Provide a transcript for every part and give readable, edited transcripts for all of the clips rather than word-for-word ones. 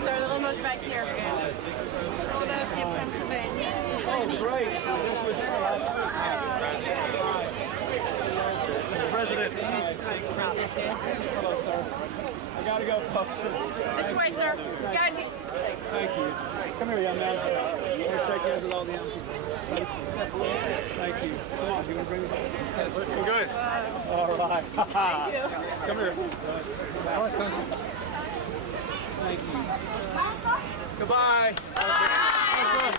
Sir, the limo's back here. Philadelphia, Pennsylvania. Oh, great. Mr. President. Hello, sir. I gotta go, folks. This way, sir. Guys, Thank you. Come here, young man. We'll shake hands with all the young people. Thank you. Come on, you want to bring me back? Looking good. All right. Thank you. Come here. All right, son. Thank you. Goodbye. Awesome.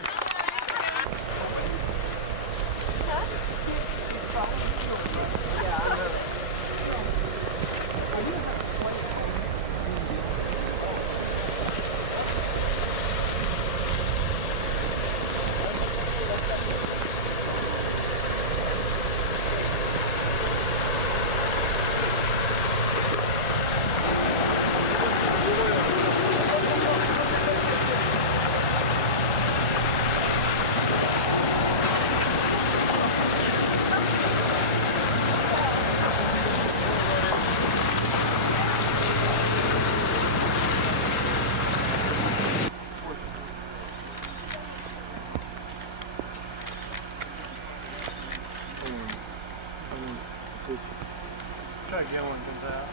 Try to get one comes out.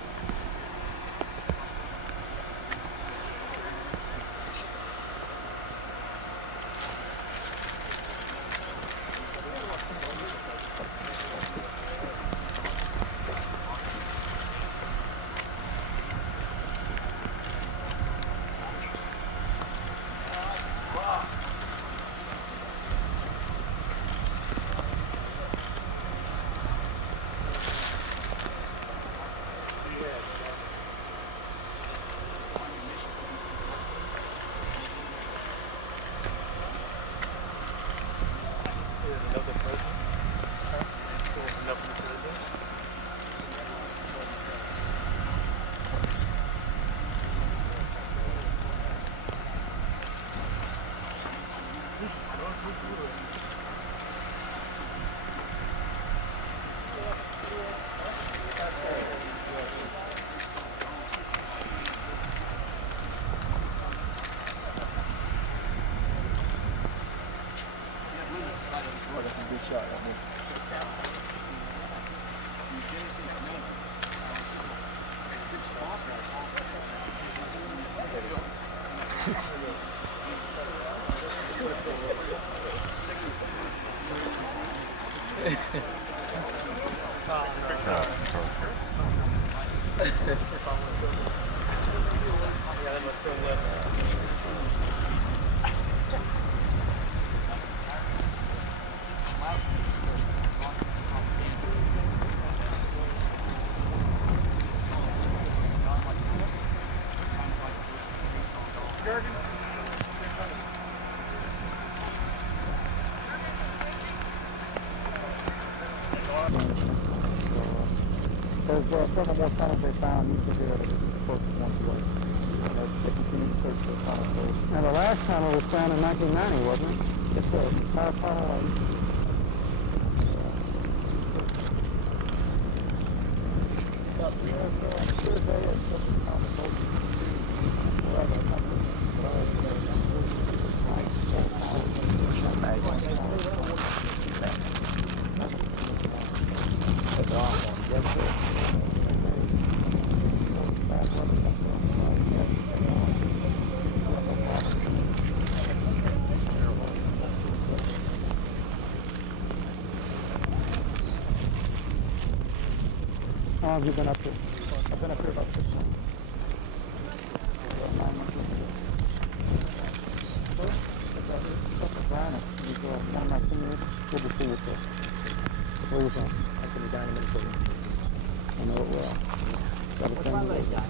There's several more tunnels they found. You should be able to close to one place. They continue to search for the tunnel. And the last tunnel was found in 1990, wasn't it? It's a entire tunnel. How long have you been up here? I've been up here about 6 months. About 9 months. It's a granite. One of my seniors. Good to see you, sir. What do you think? the dynamite for you. I know it well. What's my leg, guy?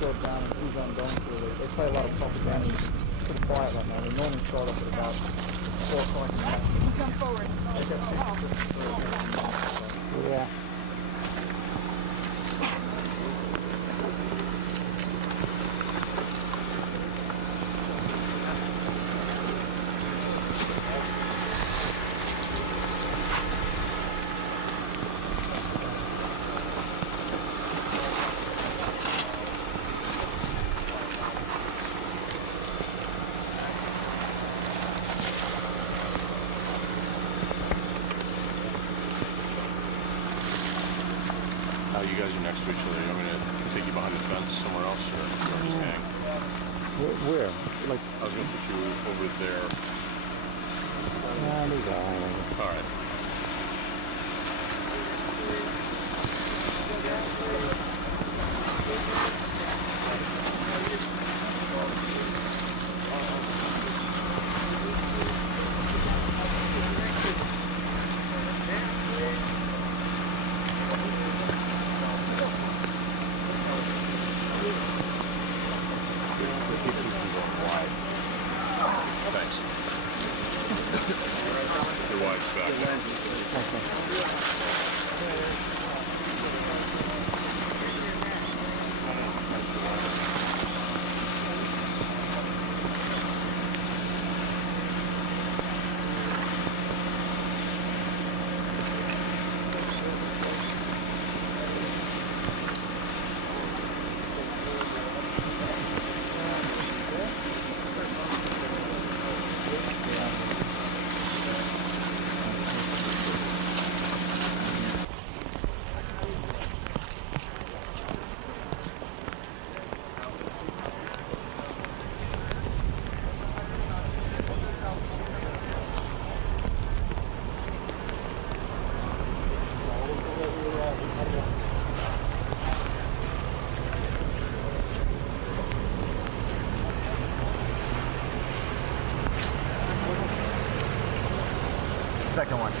Short down and who's on going through it. They play a lot of propaganda. It's pretty quiet right now. They normally start up at about 4 o'clock in the morning. Come forward. Yeah. You guys are next to each other. You want me to take you behind the fence somewhere else, or you want to just hang? Where? Like, I was going to put you over there. there you go. All right. Thanks. Your wife's back. Second one.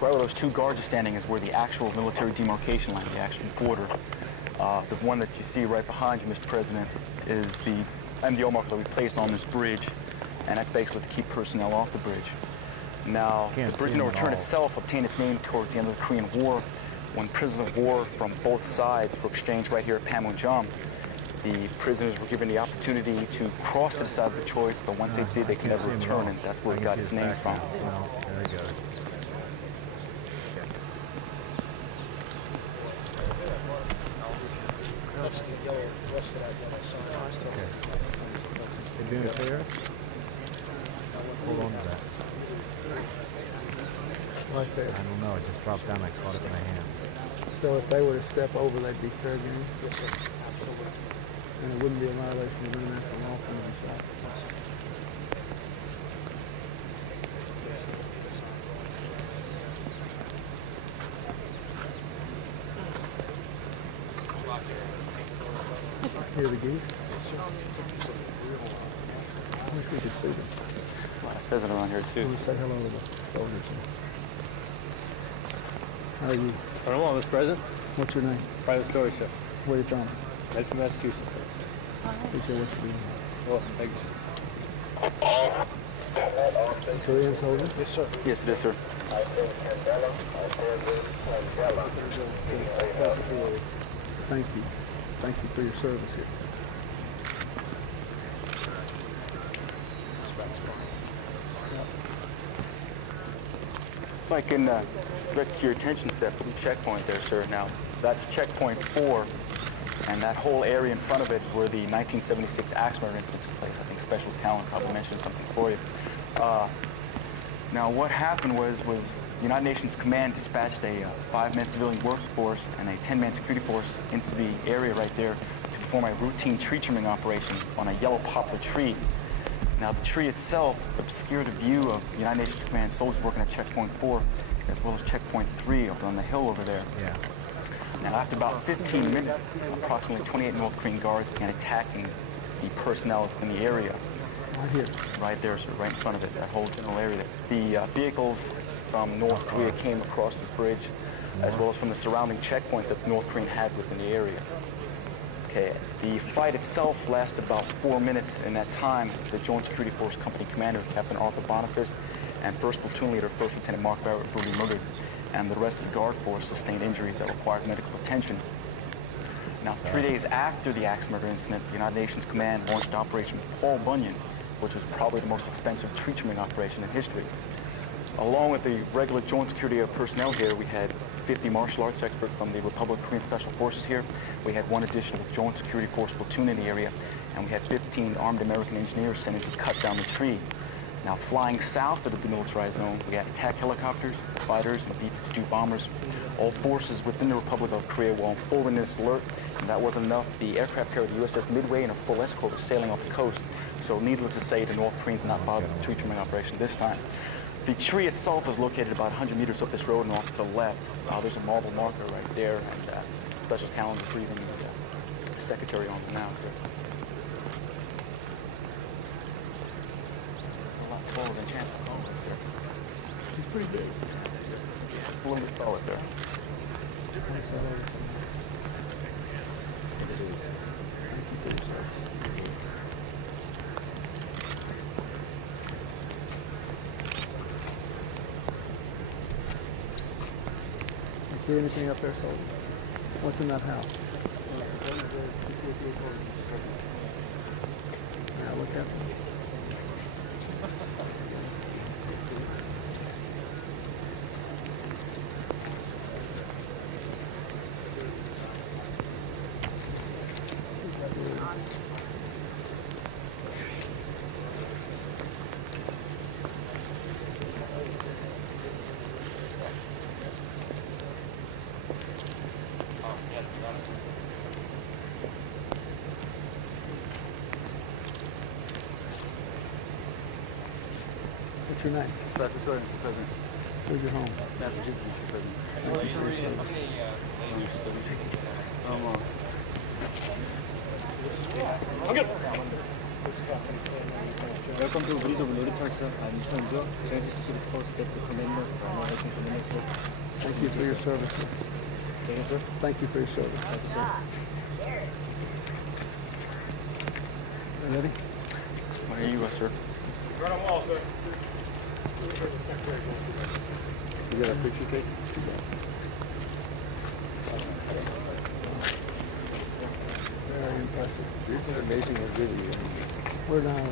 Right where those two guards are standing is where the actual military demarcation line, the actual border. The one that you see right behind you, Mr. President, is the MDO marker that we placed on this bridge, and that's basically to keep personnel off the bridge. Now, the bridge no return itself obtained its name towards the end of the Korean War, when prisoners of war from both sides were exchanged right here at Panmunjom. The prisoners were given the opportunity to cross to the side of the choice, but once they did, they could never return, and that's where it got its name from. There he goes. You doing it there? Hold on to that. Right there. I don't know. It just dropped down. I caught it in my hand. So if they were to step over, they'd be fair game? And it wouldn't be a violation of international law from the side. Hear the geese? I wish we could see them. A lot of pheasant around here, too. Say hello to the soldiers. How are you? I'm on, Mr. President. What's your name? Private story, sir. Where are you from? Right from Massachusetts, sir. Please say what you're doing. Well, thank you. Korean soldier? Yes, sir. Yes, it is, sir. Thank you. Thank you for your service here. If I can direct your attention to that blue checkpoint there, sir. Now, that's checkpoint 4, and that whole area in front of it where the 1976 axe murder incident took place. I think Specialist Callan probably mentioned something for you. Now, what happened was the United Nations Command dispatched a 5-man civilian workforce and a 10-man security force into the area right there to perform a routine tree trimming operation on a yellow poplar tree. Now, the tree itself obscured the view of the United Nations Command soldiers working at checkpoint 4, as well as checkpoint 3 up on the hill over there. Yeah. Now, after about 15 minutes, approximately 28 North Korean guards began attacking the personnel in the area. Right here. Right there, sir, right in front of it, that whole general area there. The vehicles from North Korea came across this bridge, as well as from the surrounding checkpoints that North Korea had within the area. Okay, the fight itself lasted about 4 minutes. In that time, the Joint Security Force Company Commander, Captain Arthur Boniface, and First Platoon Leader, First Lieutenant Mark Barrett, were brutally murdered, and the rest of the Guard Force sustained injuries that required medical attention. Now, 3 days after the axe murder incident, the United Nations Command launched Operation Paul Bunyan, which was probably the most expensive tree trimming operation in history. Along with the regular joint security personnel here, we had 50 martial arts experts from the Republic of Korean Special Forces here. We had 1 additional joint security force platoon in the area, and we had 15 armed American engineers sent in to cut down the tree. Now, flying south of the demilitarized zone, we had attack helicopters, fighters, and B-52 bombers. All forces within the Republic of Korea were on full readiness alert, and that wasn't enough. The aircraft carrier, the USS Midway, and a full escort was sailing off the coast. So needless to say, the North Koreans did not bother with the tree trimming operation this time. The tree itself is located about 100 meters up this road and off to the left. There's a marble marker right there, and Special Callan is breathing the secretary on for now, sir. A lot taller than Chancellor Conway, sir. He's pretty big. Just a little bit taller, sir. I saw that over somewhere. Thank you for your service. See anything up there, soldier? What's in that house? Yeah, look at them. What's your name? Secretary, Mr. President. Where's your home? Massachusetts, Mr. President. Thank you for your service. Welcome to Bridge of Military, sir. I'm Chonjo, Joint Security Force Deputy Commander, American Commander, sir. Thank you for your service, sir. Thank you, sir. Thank you for your service. Thank you, sir. Ready? Where are you, sir? Right on wall, sir. You got a picture taken? Very impressive. You're amazing at video. We're now,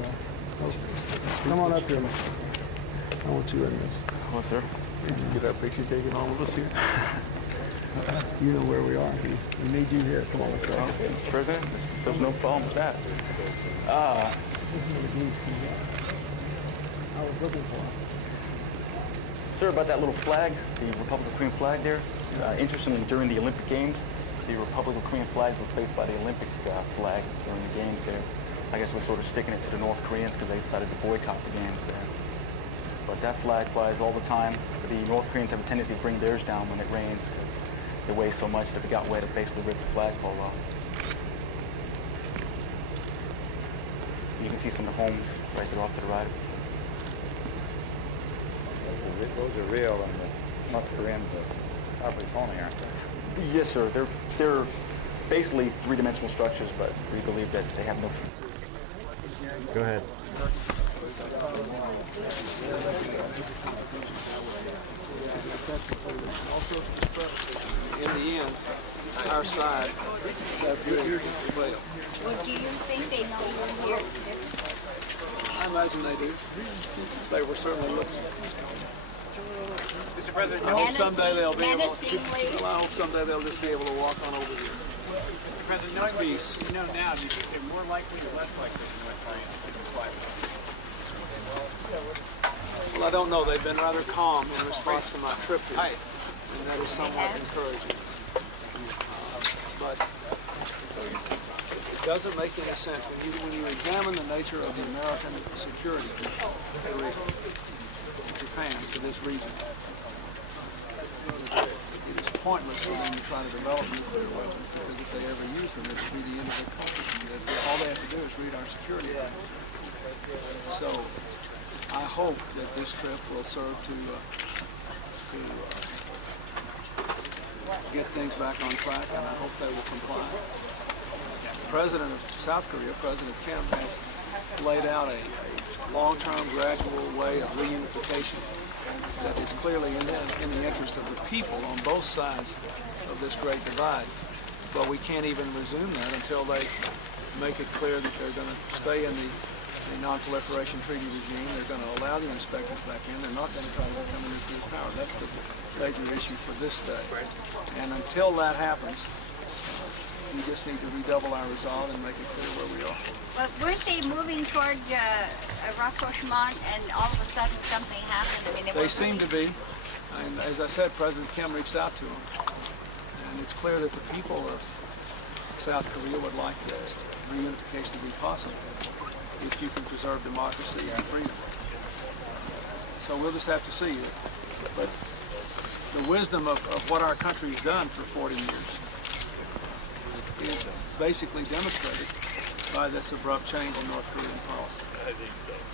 come on up here. I want you in this. Hello, sir. Get our picture taken, all of us here. You know where we are. We need you here. Come on, let's go. Mr. President, there's no problem with that. I was looking for him. Sir, about that little flag, the Republic of Korean flag there, interestingly, during the Olympic Games, the Republic of Korean flag was replaced by the Olympic flag during the Games there. I guess we're sort of sticking it to the North Koreans because they decided to boycott the Games there. But that flag flies all the time. The North Koreans have a tendency to bring theirs down when it rains because they weigh so much that if it got wet, it basically ripped the flagpole off. You can see some of the homes right there off to the right of it. Those are real, and the North Koreans are Properties only, aren't they? Yes, sir. They're basically three-dimensional structures, but we believe that they have no features. Go ahead. Also, in the end, our side prevailed. Well, do you think they know you're here? I imagine they do. They were certainly looking. Mr. President, I hope someday they'll be able to. Menacingly. Well, I hope someday they'll just be able to walk on over here. Mr. President, knowing what you know now, do you think they're more likely or less likely than West Virginia to comply? Well, I don't know. They've been rather calm in response to my trip here, and that is somewhat encouraging. But it doesn't make any sense when you examine the nature of the American security area, Japan, to this region. It is pointless for them to try to develop nuclear weapons because if they ever use them, it will be the end of their country. All they have to do is read our security agreement. So I hope that this trip will serve to get things back on track, and I hope they will comply. The President of South Korea, President Kim, has laid out a long-term, gradual way of reunification that is clearly in the interest of the people on both sides of this great divide. But we can't even resume that until they make it clear that they're going to stay in the non-proliferation treaty regime. They're going to allow the inspectors back in. They're not going to try to become a nuclear power. That's the major issue for this day. And until that happens, we just need to redouble our resolve and make it clear where we are. But weren't they moving toward rapprochement and all of a sudden something happened? I mean, They seem to be. And as I said, President Kim reached out to them. And it's clear that the people of South Korea would like reunification to be possible if you can preserve democracy and freedom. So we'll just have to see it. But the wisdom of what our country has done for 40 years is basically demonstrated by this abrupt change in North Korean policy.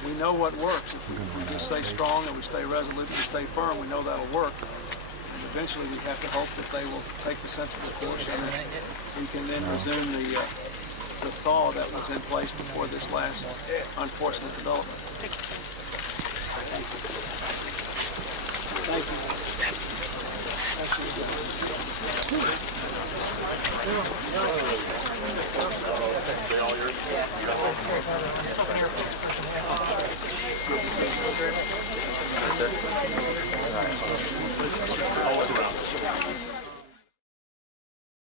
We know what works. If we just stay strong and we stay resolute and we stay firm, we know that'll work. And eventually we have to hope that they will take the sensible course and that we can then resume the thaw that was in place before this last unfortunate development. Thank you. Thank you.